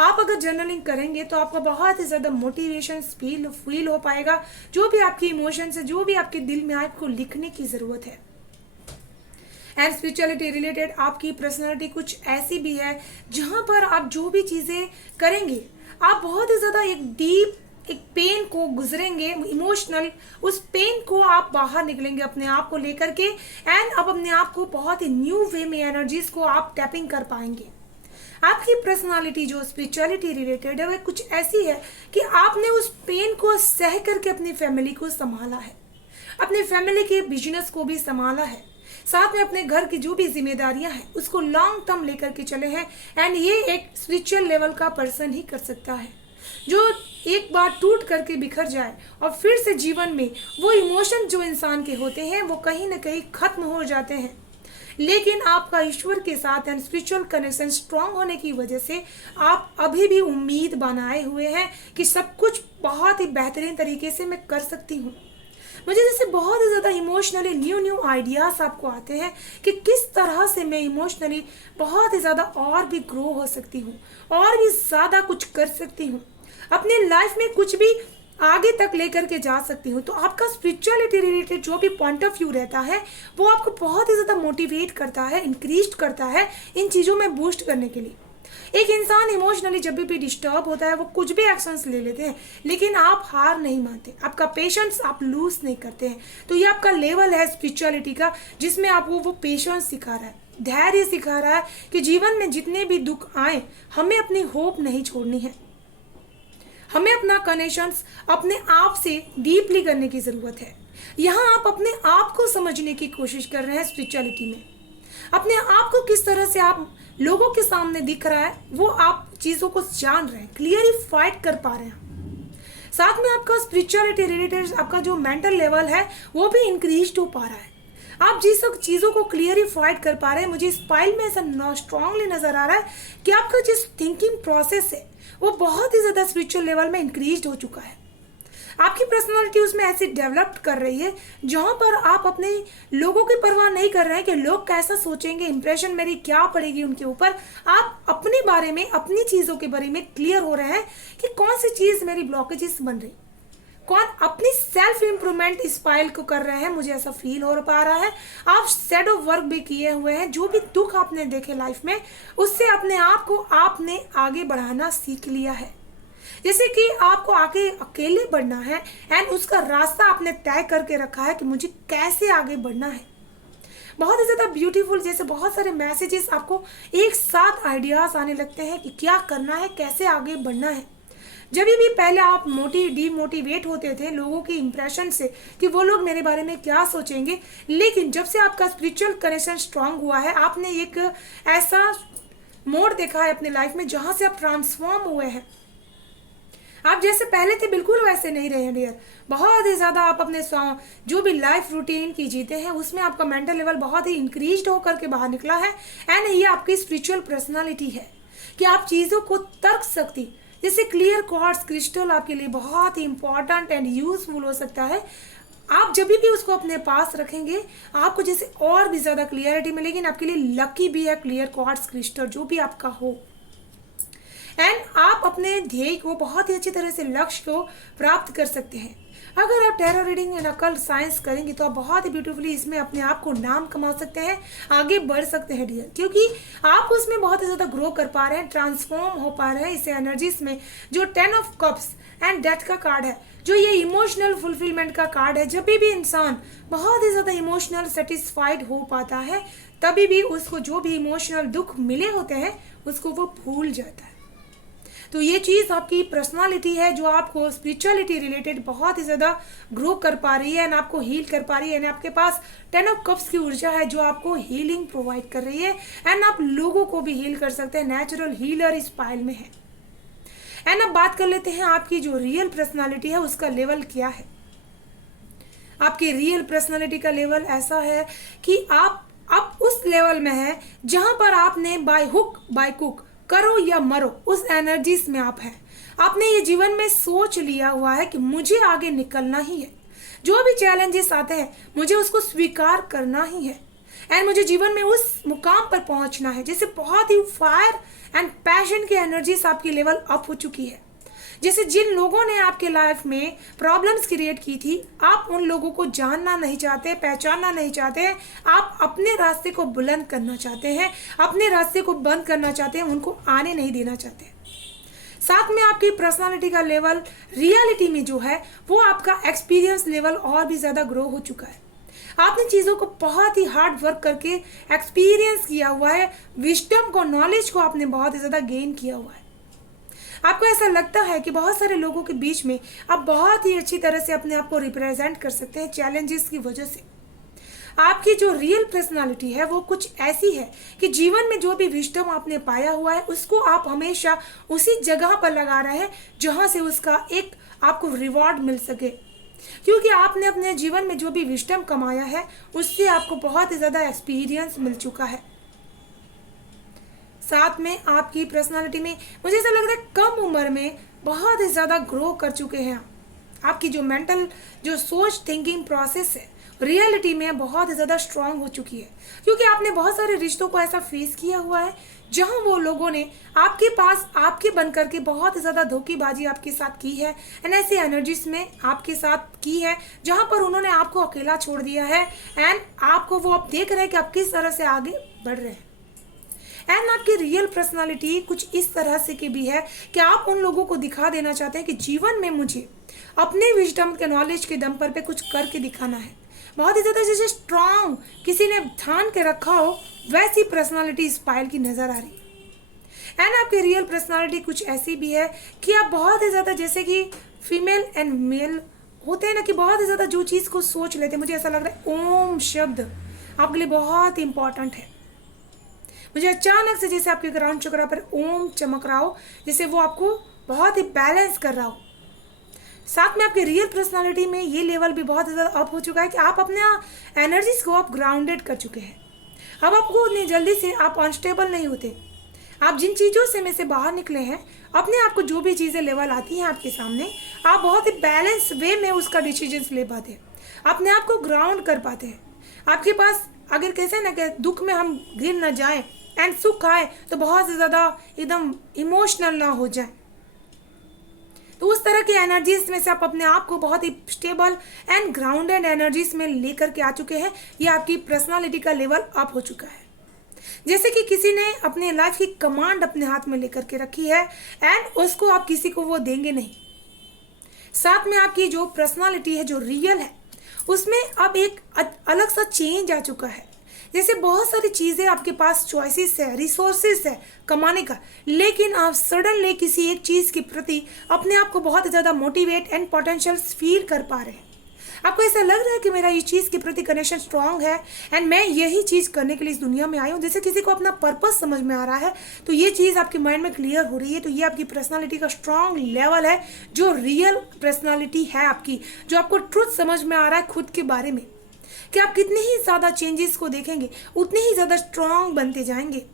आप अगर जर्नलिंग करेंगे तो आपको बहुत ही ज़्यादा मोटिवेशन फील हो पाएगा। जो भी आपकी इमोशंस है, जो भी आपके दिल में आपको लिखने की ज़रूरत है। एंड स्पिरिचुअलिटी रिलेटेड आपकी पर्सनालिटी कुछ ऐसी भी है जहाँ पर आप जो भी चीज़ें करेंगे आप बहुत ही ज़्यादा एक पेन को गुजरेंगे इमोशनल, उस पेन को आप बाहर निकलेंगे अपने आप को लेकर के एंड अब अपने आप को बहुत ही न्यू वे में एनर्जीज को आप टैपिंग कर पाएंगे। आपकी पर्सनालिटी जो स्पिरिचुअलिटी रिलेटेड है वह कुछ ऐसी है कि आपने उस पेन को सह करके अपनी फैमिली को संभाला है, अपनी फैमिली के बिजनेस को भी संभाला है, साथ में अपने घर की जो भी जिम्मेदारियां हैं उसको लॉन्ग टर्म लेकर के चले हैं। एंड ये एक स्पिरिचुअल लेवल का पर्सन ही कर सकता है जो एक बार टूट करके बिखर जाए और फिर से जीवन में वो इमोशन जो इंसान के होते हैं वो कहीं ना कहीं खत्म हो जाते हैं। लेकिन आपका ईश्वर के साथ एंड स्पिरिचुअल कनेक्शन स्ट्रांग होने की वजह से आप अभी भी उम्मीद बनाए हुए हैं कि सब कुछ बहुत ही बेहतरीन तरीके से मैं कर सकती हूँ। मुझे जैसे बहुत ही ज़्यादा इमोशनली न्यू आइडियाज़ आपको आते हैं कि किस तरह से मैं इमोशनली बहुत ही ज़्यादा और भी ग्रो हो सकती हूँ और भी ज़्यादा कुछ कर सकती हूँ, अपनी लाइफ में कुछ भी आगे तक लेकर के जा सकती हूँ। तो आपका स्पिरिचुअलिटी रिलेटेड जो भी पॉइंट ऑफ व्यू रहता है वो आपको बहुत ही ज़्यादा मोटिवेट करता है, इंक्रीज करता है इन चीज़ों में बूस्ट करने के लिए। एक इंसान इमोशनली जब भी डिस्टर्ब होता है वो कुछ भी एक्शंस ले लेते हैं लेकिन आप हार नहीं मानते, आपका पेशेंस आप लूज नहीं करते हैं। तो ये आपका लेवल है स्पिरिचुअलिटी का जिसमें आपको वो पेशेंस सिखा रहा है, धैर्य सिखा रहा है कि जीवन में जितने भी दुख आए हमें अपनी होप नहीं छोड़नी है, हमें अपना कनेक्शंस अपने आप से डीपली करने की ज़रूरत है। यहाँ आप अपने आप को समझने की कोशिश कर रहे हैं स्पिरिचुअलिटी में, अपने आप को किस तरह से आप लोगों के सामने दिख रहा है वो आप चीज़ों को जान रहे हैं, क्लियरिफाइड कर पा रहे हैं। साथ में आपका स्पिरिचुअलिटी रिलेटेड आपका जो मेंटल लेवल है वो भी इंक्रीज हो पा रहा है। आप जिस सब चीज़ों को क्लियरिफाइड कर पा रहे हैं, मुझे इस फाइल में ऐसा स्ट्रांगली नज़र आ रहा है कि आपका जिस थिंकिंग प्रोसेस है वो बहुत ही ज़्यादा स्पिरिचुअल लेवल में इंक्रीज हो चुका है। आपकी पर्सनालिटी उसमें ऐसे डेवलप कर रही है जहाँ पर आप अपने लोगों की परवाह नहीं कर रहे हैं कि लोग कैसा सोचेंगे, इंप्रेशन मेरी क्या पड़ेगी उनके ऊपर। आप अपने बारे में, अपनी चीज़ों के बारे में क्लियर हो रहे हैं कि कौन सी चीज़ मेरी ब्लॉकेजेस बन रही, कौन अपनी सेल्फ इम्प्रूवमेंट इस फाइल को कर रहे हैं, मुझे ऐसा फील हो पा रहा है। आप शेडो वर्क भी किए हुए हैं, जो भी दुख आपने देखे लाइफ में उससे अपने आप को आपने आगे बढ़ाना सीख लिया है। जैसे कि आपको आगे अकेले बढ़ना है एंड उसका रास्ता आपने तय करके रखा है कि मुझे कैसे आगे बढ़ना है। बहुत ही ज़्यादा ब्यूटीफुल, जैसे बहुत सारे मैसेजेस आपको एक साथ आइडियाज़ आने लगते हैं कि क्या करना है, कैसे आगे बढ़ना है। जब भी पहले आप डीमोटिवेट होते थे लोगों के इंप्रेशन से कि वो लोग मेरे बारे में क्या सोचेंगे, लेकिन जब से आपका स्पिरिचुअल कनेक्शन स्ट्रांग हुआ है आपने एक ऐसा मोड देखा है अपने लाइफ में जहाँ से आप ट्रांसफॉर्म हुए हैं। आप जैसे पहले थे बिल्कुल वैसे नहीं रहे डियर, बहुत ही ज़्यादा आप अपने जो भी लाइफ रूटीन की जीते हैं उसमें आपका मेंटल लेवल बहुत ही इंक्रीज होकर के बाहर निकला है। एंड ये आपकी स्पिरिचुअल पर्सनालिटी है कि आप चीज़ों को तर्क सकती, जैसे क्लियर क्वार्ट्ज क्रिस्टल आपके लिए बहुत ही इंपॉर्टेंट एंड यूजफुल हो सकता है। आप जब भी उसको अपने पास रखेंगे आपको जैसे और भी ज़्यादा क्लियरिटी मिलेगी, आपके लिए लकी भी है क्लियर क्वार्ट्ज क्रिस्टल जो भी आपका हो। एंड आप अपने ध्येय को बहुत ही अच्छी तरह से लक्ष्य को प्राप्त कर सकते हैं। अगर आप tarot reading and occult science करेंगे तो आप बहुत ही ब्यूटीफुली इसमें अपने आप को नाम कमा सकते हैं, आगे बढ़ सकते हैं डियर, क्योंकि आप उसमें बहुत ही ज़्यादा ग्रो कर पा रहे हैं, ट्रांसफॉर्म हो पा रहे हैं इस एनर्जीज में। जो 10 ऑफ कप्स एंड डेथ का कार्ड है, जो ये इमोशनल फुलफिलमेंट का कार्ड है। जब भी इंसान बहुत ही ज़्यादा इमोशनल सेटिस्फाइड हो पाता है, तभी भी उसको जो भी इमोशनल दुख मिले होते हैं उसको वो भूल जाता है। तो ये चीज़ आपकी पर्सनालिटी है जो आपको स्पिरिचुअलिटी रिलेटेड बहुत ही ज़्यादा ग्रो कर पा रही है एंड आपको हील कर पा रही है। एंड आपके पास 10 ऑफ कप्स की ऊर्जा है जो आपको हीलिंग प्रोवाइड कर रही है एंड आप लोगों को भी हील कर सकते हैं। नेचुरल हीलर इस पाइल में है। एंड अब बात कर लेते हैं आपकी जो रियल पर्सनालिटी है उसका लेवल क्या है। आपकी रियल पर्सनालिटी का लेवल ऐसा है कि आप अब उस लेवल में है जहां पर आपने बाय हुक बाय कुक, करो या मरो, उस एनर्जीज में आप हैं। आपने ये जीवन में सोच लिया हुआ है कि मुझे आगे निकलना ही है, जो भी चैलेंजेस आते हैं मुझे उसको स्वीकार करना ही है एंड मुझे जीवन में उस मुकाम पर पहुंचना है। जैसे बहुत ही फायर एंड पैशन की एनर्जीज आपकी लेवल अप हो चुकी है। जैसे जिन लोगों ने आपके लाइफ में प्रॉब्लम्स क्रिएट की थी, आप उन लोगों को जानना नहीं चाहते, पहचानना नहीं चाहते, आप अपने रास्ते को बुलंद करना चाहते हैं, अपने रास्ते को बंद करना चाहते हैं, उनको आने नहीं देना चाहते। साथ में आपकी पर्सनालिटी का लेवल रियलिटी में जो है वो आपका एक्सपीरियंस लेवल और भी ज़्यादा ग्रो हो चुका है। आपने चीज़ों को बहुत ही हार्ड वर्क करके एक्सपीरियंस किया हुआ है, विजडम को, नॉलेज को आपने बहुत ही ज़्यादा गेन किया हुआ है। आपको ऐसा लगता है कि बहुत सारे लोगों के बीच में आप बहुत ही अच्छी तरह से अपने आप को रिप्रेजेंट कर सकते हैं चैलेंजेस की वजह से। आपकी जो रियल पर्सनालिटी है वो कुछ ऐसी है कि जीवन में जो भी विजडम आपने पाया हुआ है उसको आप हमेशा उसी जगह पर लगा रहे हैं जहां से उसका एक आपको रिवॉर्ड मिल सके, क्योंकि आपने अपने जीवन में जो भी विजडम कमाया है उससे आपको बहुत ही ज़्यादा एक्सपीरियंस मिल चुका है। साथ में आपकी पर्सनालिटी में मुझे ऐसा लग रहा है कम उम्र में बहुत ही ज़्यादा ग्रो कर चुके हैं। आपकी जो मेंटल जो सोच थिंकिंग प्रोसेस है रियलिटी में बहुत ही ज़्यादा स्ट्रांग हो चुकी है, क्योंकि आपने बहुत सारे रिश्तों को ऐसा फेस किया हुआ है जहां वो लोगों ने आपके पास आपके बन करके बहुत ही ज़्यादा धोखेबाजी आपके साथ की है एंड ऐसी एनर्जीज में आपके साथ की है जहां पर उन्होंने आपको अकेला छोड़ दिया है एंड आपको वो अब देख रहे हैं कि आप किस तरह से आगे बढ़ रहे हैं। एंड आपकी रियल पर्सनालिटी कुछ इस तरह से की भी है कि आप उन लोगों को दिखा देना चाहते हैं कि जीवन में मुझे अपने विजडम के नॉलेज के दम पर पे कुछ करके दिखाना है। बहुत ही ज़्यादा जैसे स्ट्रांग किसी ने ठान के रखा हो वैसी पर्सनालिटी इस पायल की नज़र आ रही है। एंड आपकी रियल पर्सनालिटी कुछ ऐसी भी है कि आप बहुत ही ज़्यादा जैसे कि फीमेल एंड मेल होते हैं ना, कि बहुत ही ज़्यादा जो चीज़ को सोच लेते हैं। मुझे ऐसा लग रहा है ओम शब्द आपके लिए बहुत इंपॉर्टेंट है। मुझे अचानक से जैसे आपके ग्राउंड चक्रा पर ओम चमक रहा हो, जैसे वो आपको बहुत ही बैलेंस कर रहा हो। साथ में आपके रियल पर्सनालिटी में ये लेवल भी बहुत ज़्यादा अप हो चुका है कि आप अपने एनर्जीज को आप ग्राउंडेड कर चुके हैं। अब आपको उतनी जल्दी से आप अनस्टेबल नहीं होते। आप जिन चीज़ों से में से बाहर निकले हैं, अपने आप को जो भी चीज़ें लेवल आती हैं आपके सामने, आप बहुत ही बैलेंस वे में उसका डिसीजंस ले पाते हैं, अपने आप को ग्राउंड कर पाते हैं। आपके पास अगर कैसे ना कि दुख में हम गिर ना जाएं एंड सुख आए तो बहुत ज़्यादा एकदम इमोशनल ना हो जाए, तो उस तरह की एनर्जीज में से आप अपने आप को बहुत ही स्टेबल एंड ग्राउंडेड एनर्जीज में लेकर के आ चुके हैं। ये आपकी पर्सनालिटी का लेवल अप हो चुका है, जैसे कि किसी ने अपने लाइफ की कमांड अपने हाथ में लेकर के रखी है एंड उसको आप किसी को वो देंगे नहीं। साथ में आपकी जो पर्सनालिटी है जो रियल है उसमें अब एक अलग सा चेंज आ चुका है। जैसे बहुत सारी चीज़ें आपके पास चॉइसेस है, रिसोर्सेस है कमाने का, लेकिन आप सडनली किसी एक चीज़ के प्रति अपने आप को बहुत ज़्यादा मोटिवेट एंड पोटेंशियल फील कर पा रहे हैं। आपको ऐसा लग रहा है कि मेरा ये चीज़ के प्रति कनेक्शन स्ट्रांग है एंड मैं यही चीज़ करने के लिए इस दुनिया में आई हूँ। जैसे किसी को अपना पर्पस समझ में आ रहा है तो ये चीज़ आपके माइंड में क्लियर हो रही है। तो ये आपकी पर्सनालिटी का स्ट्रांग लेवल है, जो रियल पर्सनालिटी है आपकी, जो आपको ट्रुथ समझ में आ रहा है खुद के बारे में कि आप कितने ही ज़्यादा चेंजेस को देखेंगे उतने ही ज़्यादा स्ट्रांग बनते जाएंगे।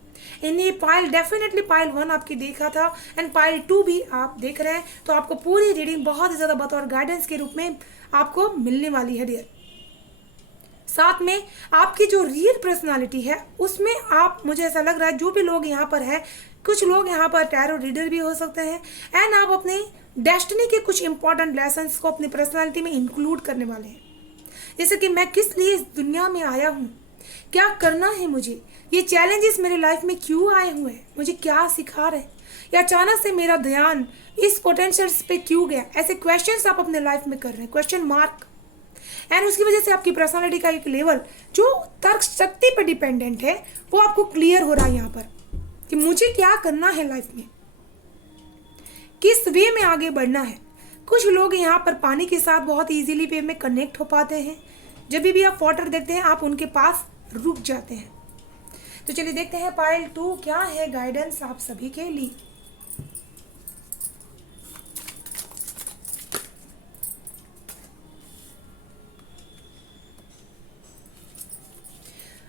ये पाइल डेफिनेटली पाइल 1 आपकी देखा था एंड पाइल 2 भी आप देख रहे हैं, तो आपको पूरी रीडिंग बहुत ही ज़्यादा बतौर गाइडेंस के रूप में आपको मिलने वाली है डियर। साथ में आपकी जो रियल पर्सनालिटी है उसमें आप, मुझे ऐसा लग रहा है जो भी लोग यहाँ पर हैं, कुछ लोग यहाँ पर टैरो रीडर भी हो सकते हैं एंड आप अपने डेस्टिनी के कुछ इंपॉर्टेंट लेसन्स को अपनी पर्सनालिटी में इंक्लूड करने वाले हैं। जैसे कि मैं किस लिए इस दुनिया में आया हूँ, क्या करना है मुझे, ये चैलेंजेस मेरे लाइफ में क्यों आए हुए हैं, मुझे क्या सिखा रहे हैं, या अचानक से मेरा ध्यान इस पोटेंशियल्स पे क्यों गया, ऐसे क्वेश्चंस आप अपने लाइफ में कर रहे हैं, क्वेश्चन मार्क। एंड उसकी वजह से आपकी पर्सनालिटी का एक लेवल जो तर्क शक्ति पर डिपेंडेंट है वो आपको क्लियर हो रहा है यहाँ पर कि मुझे क्या करना है लाइफ में, किस वे में आगे बढ़ना है। कुछ लोग यहाँ पर पानी के साथ बहुत इजीली वे में कनेक्ट हो पाते हैं। जब भी आप वाटर देखते हैं आप उनके पास रुक जाते हैं। तो चलिए देखते हैं पाइल 2 क्या है गाइडेंस आप सभी के लिए।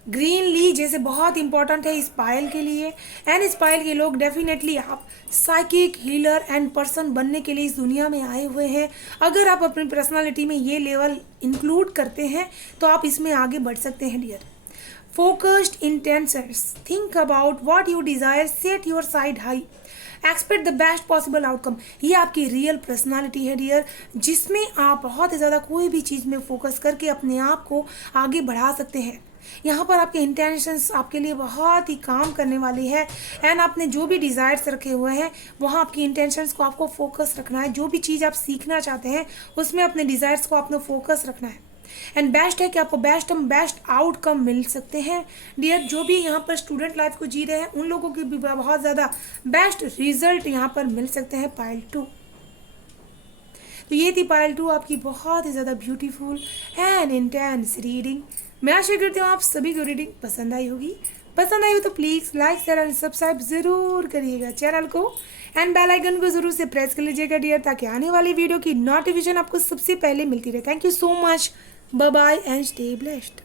ग्रीन ली जैसे बहुत इंपॉर्टेंट है इस पायल के लिए। एंड इस पायल के लोग डेफिनेटली आप साइकिक हीलर एंड पर्सन बनने के लिए इस दुनिया में आए हुए हैं। अगर आप अपनी पर्सनालिटी में ये लेवल इंक्लूड करते हैं तो आप इसमें आगे बढ़ सकते हैं dear. Focused intentions, think about what you desire, set your sight high, expect the best possible outcome. ये आपकी रियल पर्सनालिटी है डियर, जिसमें आप बहुत ही ज़्यादा कोई भी चीज़ में फोकस करके अपने आप को आगे बढ़ा सकते हैं। यहाँ पर आपके इंटेंशंस आपके लिए बहुत ही काम करने वाली है। एंड आपने जो भी डिज़ायर्स रखे हुए हैं वहाँ आपकी इंटेंशंस को आपको फोकस रखना है। जो भी चीज़ आप सीखना चाहते हैं उसमें अपने डिज़ायर्स को आपने फोकस रखना है। एंड बेस्ट है कि आपको बेस्ट आउटकम मिल सकते हैं डियर। जो भी यहाँ पर स्टूडेंट लाइफ को जी रहे हैं उन लोगों की भी बहुत ज़्यादा बेस्ट रिजल्ट यहाँ पर मिल सकते हैं पाइल 2। तो ये थी पाइल 2 आपकी बहुत ही ज़्यादा ब्यूटीफुल एंड इंटेंस रीडिंग। मैं आशा करती हूँ आप सभी को रीडिंग पसंद आई होगी। पसंद आई हो तो please like share and subscribe ज़रूर करिएगा चैनल को। एंड बेल आइकन को ज़रूर से प्रेस कर लीजिएगा डियर, ताकि आने वाली वीडियो की नोटिफिकेशन आपको सबसे पहले मिलती रहे। Thank you so much, bye bye and stay blessed.